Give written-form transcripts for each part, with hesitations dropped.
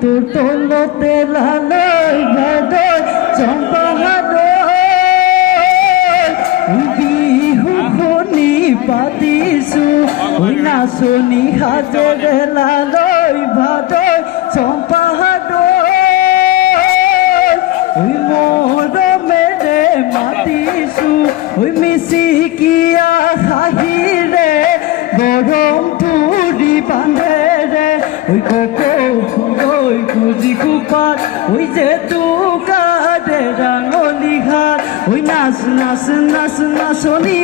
তোৰ তলতে লালৈ ভাদৈ চম্পাহাদৈ বিহু শুনি পাতিছো নাচনি হাতেৰে লালৈ ভাদৈ চম্পাহাদৈ মৰমেৰে মাতিছো মিচিকিয়া হাঁহিৰে গৰম তুৰি বান্ধেৰে কুজি কুপাত যে তোকাৰে ৰাঙলী ঘাট নাচ নাচ নাচ নাচনি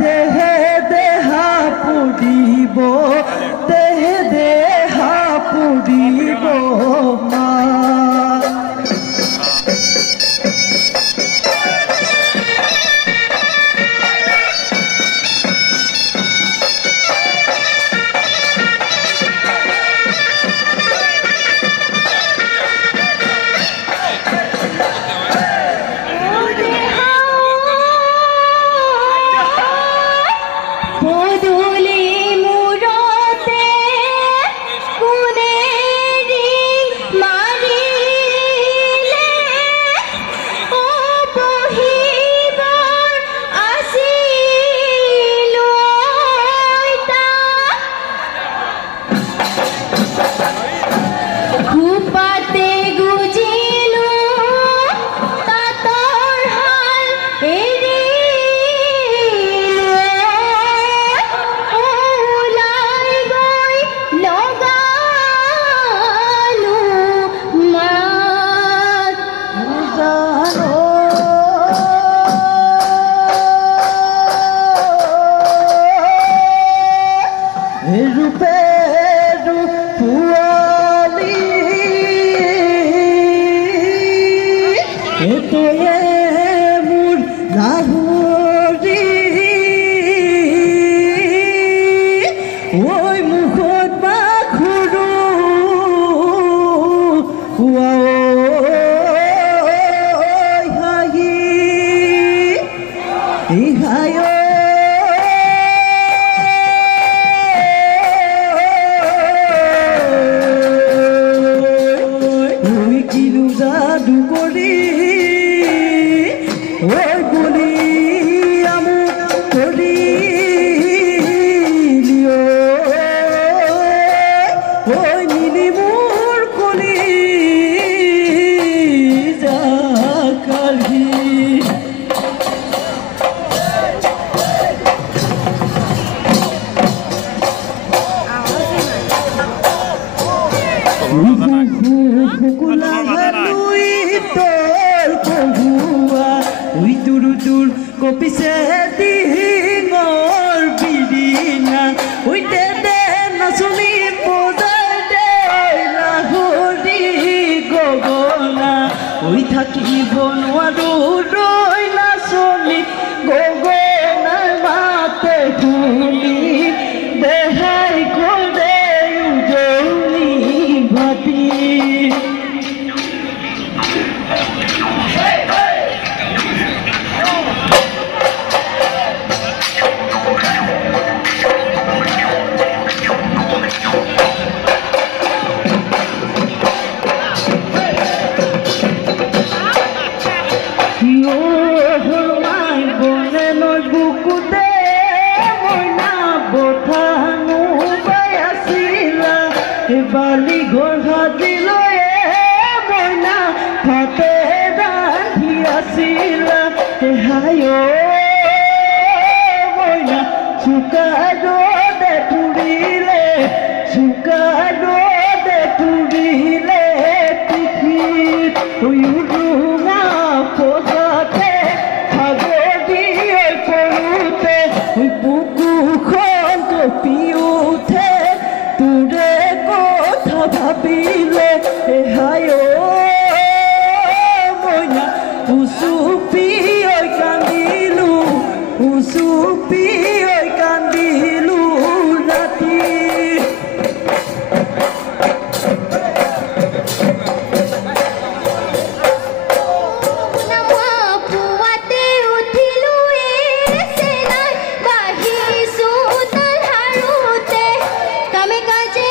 দেহে দেহা পুৰিব দেহে দেহা পুৰিব মা কপিছে দিঙৰ বিৰিঙা দে দে নাচনি বজাই দে লাহৰি গগনা থাকিব নোৱাৰো ৰৈ নাচনি গগনা মাতে শুনি দেহাই কৰে উজনি ভাতি বালি ঘৰ ভাজিলৈ মইনা ভাতে ৰান্ধি আছিলা হায় মইনা চুকা ৰদে তুৰিলে পিঠিত ৰুঙা পজাতে ভাগৰি কৰোঁতে বুকুখন কঁপি উঠে তোৰে ভাবিলে হায় মইনা উচুপি কান্দিলো ৰাতি কামে কাজে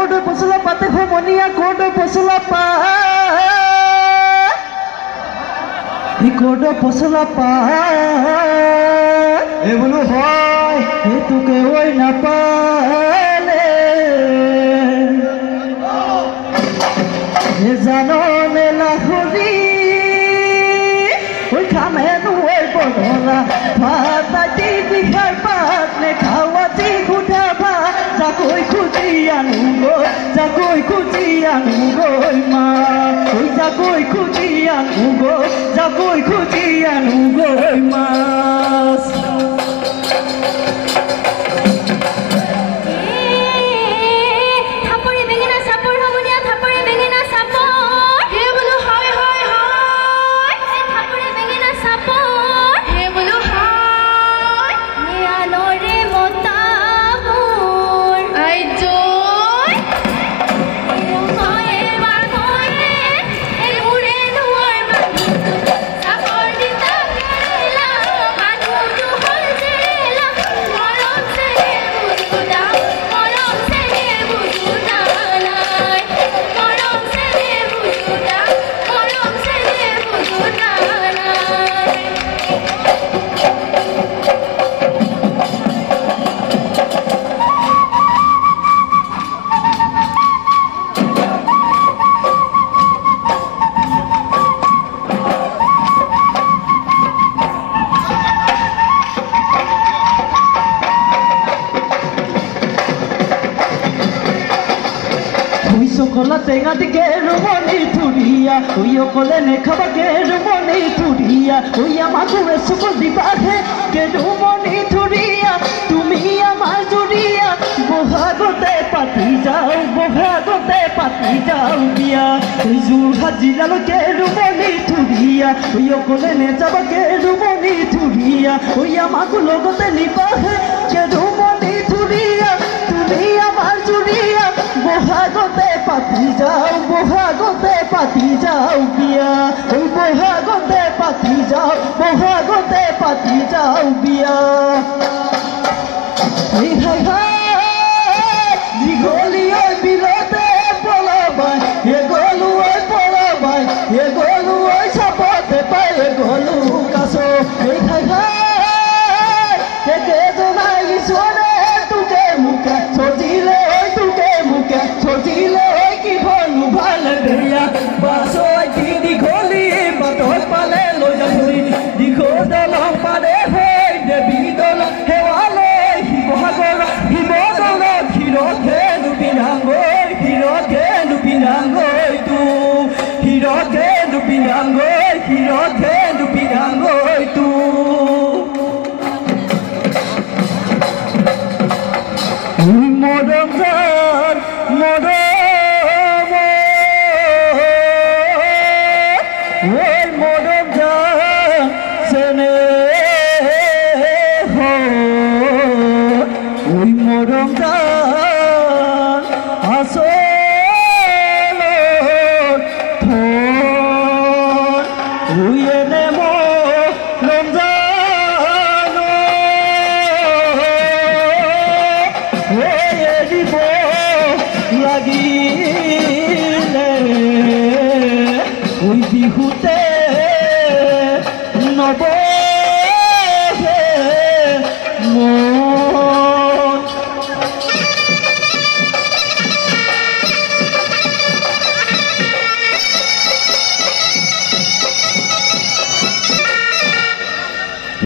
কোড পছলা পাতে ঘমনিয়া কোড পছলা পা কোড পছলা পা এই বোলো হয় তোকে ওই না পালে জানো মেলা খুঁজি ওই খামেনু ওই বদলা ভাতাটি বিঘার পাত নে খাওয়াতি খুঁটা ভাত যাকই খুঁজি আনু গই যাকই খুঁজি আনু গই মা ওই যাকই খুঁজি আনু গই যাকই খুঁজি আনু গই মাছ Sokola tenga di geru moni turia, uyo kole ne khaba geru moni turia, uya magure sukol di bahe geru moni turia, tumi amar turia, bohagote pati jao biya, zur hajira lo geru moni turia, uyo kole ne jaba geru moni turia, uya magulo gote ni bahe geru moni turia, tumi amar turia, bohagote পাতি যাও বিয়া ওই বহাগতে পাতি যাও বিয়া এই হাই হাই দীঘলি ওই বিলতে পলাবাই এগলু ওই পলাবাই এগলু ওই সাপতে পাই এগলু কাছো এই হাই হাই একে জনাই শোনে তুকে মুখে সজিলে ওই তুকে মুখে সজিলে Uye